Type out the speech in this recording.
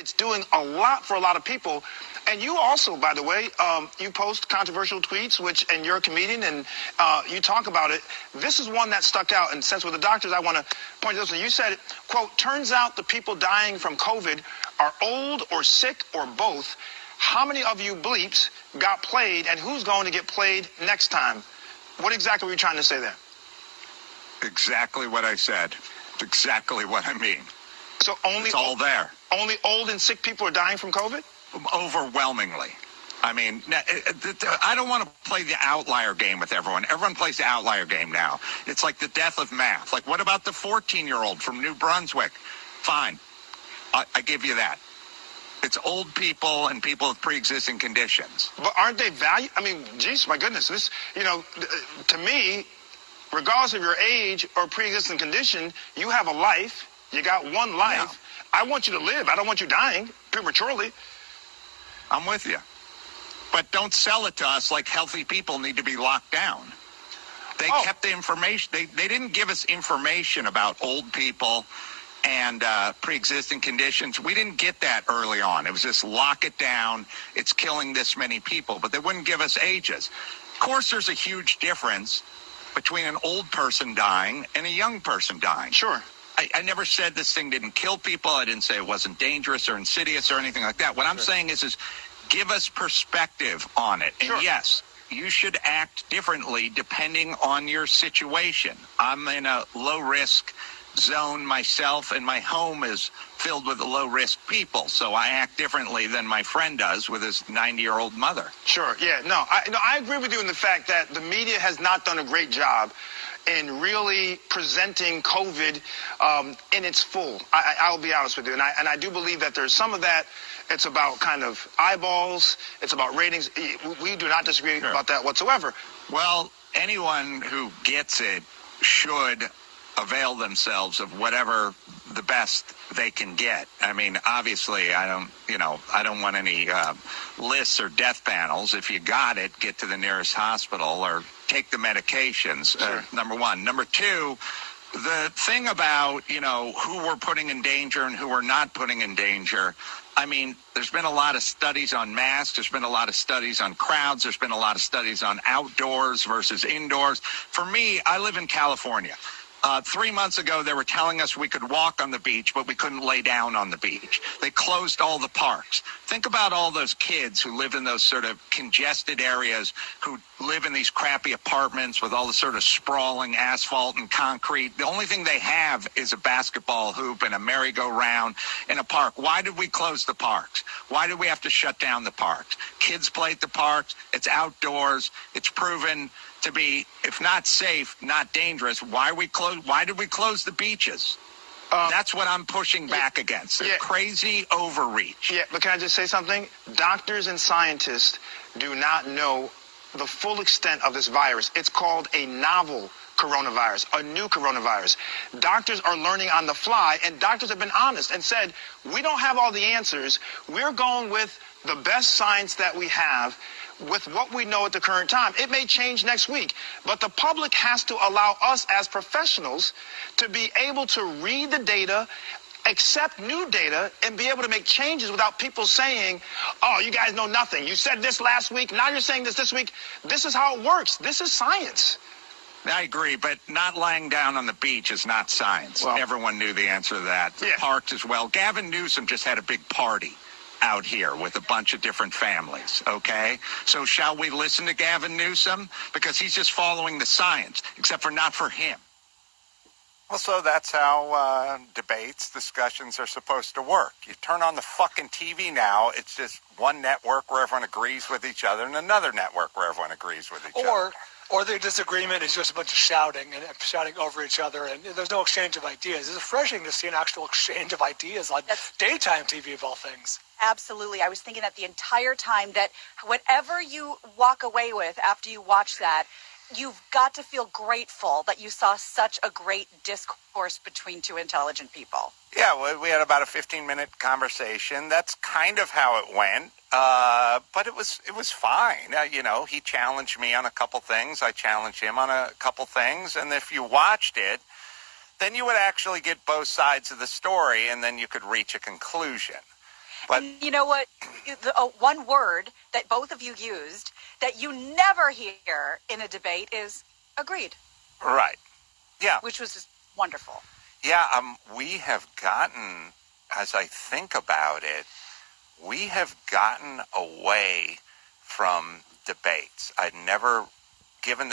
It's doing a lot for a lot of people. And you also, by the way, you post controversial tweets, and you're a comedian, and you talk about it. This is one that stuck out. And since with the doctors, I want to point to this one. You said, quote, turns out the people dying from COVID are old or sick or both. How many of you bleeps got played, and who's going to get played next time? What exactly were you trying to say there? Exactly what I said. It's exactly what I mean. So it's all there. Only old and sick people are dying from COVID? Overwhelmingly. I mean, I don't want to play the outlier game with everyone. Everyone plays the outlier game now. It's like the death of math. Like, what about the 14-year-old from New Brunswick? Fine. I give you that. It's old people and people with pre-existing conditions. But aren't they valued? I mean, geez, my goodness. This, to me, regardless of your age or pre-existing condition, you have a life. You got one life. Yeah. I want you to live. I don't want you dying prematurely. I'm with you. But don't sell it to us like healthy people need to be locked down. They kept the information. They didn't give us information about old people and pre-existing conditions. We didn't get that early on. It was just lock it down. It's killing this many people. But they wouldn't give us ages. Of course, there's a huge difference between an old person dying and a young person dying. Sure. I never said this thing didn't kill people. I didn't say it wasn't dangerous or insidious or anything like that. What I'm saying is give us perspective on it. And yes, you should act differently depending on your situation. I'm in a low-risk zone myself, and my home is filled with low-risk people, so I act differently than my friend does with his 90-year-old mother. Sure, yeah. No, I agree with you in the fact that the media has not done a great job in really presenting COVID in its full. I'll be honest with you, and I do believe that there's some of that. It's about kind of eyeballs. It's about ratings. We do not disagree about that whatsoever. Well, anyone who gets it should avail themselves of whatever the best they can get. I mean, obviously, I don't want any lists or death panels. If you got it, get to the nearest hospital or take the medications, number one. Number two, the thing about, who we're putting in danger and who we're not putting in danger, I mean, there's been a lot of studies on masks. There's been a lot of studies on crowds. There's been a lot of studies on outdoors versus indoors. For me, I live in California. 3 months ago, they were telling us we could walk on the beach, but we couldn't lay down on the beach. They closed all the parks. Think about all those kids who live in those sort of congested areas, who live in these crappy apartments with all the sort of sprawling asphalt and concrete. The only thing they have is a basketball hoop and a merry-go-round in a park. Why did we close the parks? Why did we have to shut down the parks? Kids play at the parks. It's outdoors. It's proven to be, if not safe, not dangerous. Why did we close the beaches? That's what I'm pushing back against. Crazy overreach. Yeah, but can I just say something? Doctors and scientists do not know the full extent of this virus. It's called a novel coronavirus, a new coronavirus. Doctors are learning on the fly, and doctors have been honest and said, we don't have all the answers. We're going with the best science that we have, with what we know at the current time. It may change next week, but the public has to allow us as professionals to be able to read the data, accept new data, and be able to make changes without people saying, oh, you guys know nothing. You said this last week, now you're saying this week. This is how it works. This is science. I agree, but not lying down on the beach is not science. Well, everyone knew the answer to that. The parks as well. Gavin Newsom just had a big party out here with a bunch of different families, okay? So shall we listen to Gavin Newsom? Because he's just following the science, except for not for him. Well, so that's how debates, discussions are supposed to work. You turn on the fucking TV now, it's just one network where everyone agrees with each other and another network where everyone agrees with each other. Or their disagreement is just a bunch of shouting over each other, and there's no exchange of ideas. It's refreshing to see an actual exchange of ideas on daytime TV, of all things. Absolutely. I was thinking that the entire time, that whatever you walk away with after you watch that, you've got to feel grateful that you saw such a great discourse between two intelligent people. Yeah, we had about a 15-minute conversation. That's kind of how it went. But it was fine. He challenged me on a couple things. I challenged him on a couple things. And if you watched it, then you would actually get both sides of the story, and then you could reach a conclusion. But and you know what? One word that both of you used that you never hear in a debate is agreed, right, yeah, which was just wonderful. yeah. We have gotten, as I think about it, we have gotten away from debates. I'd never given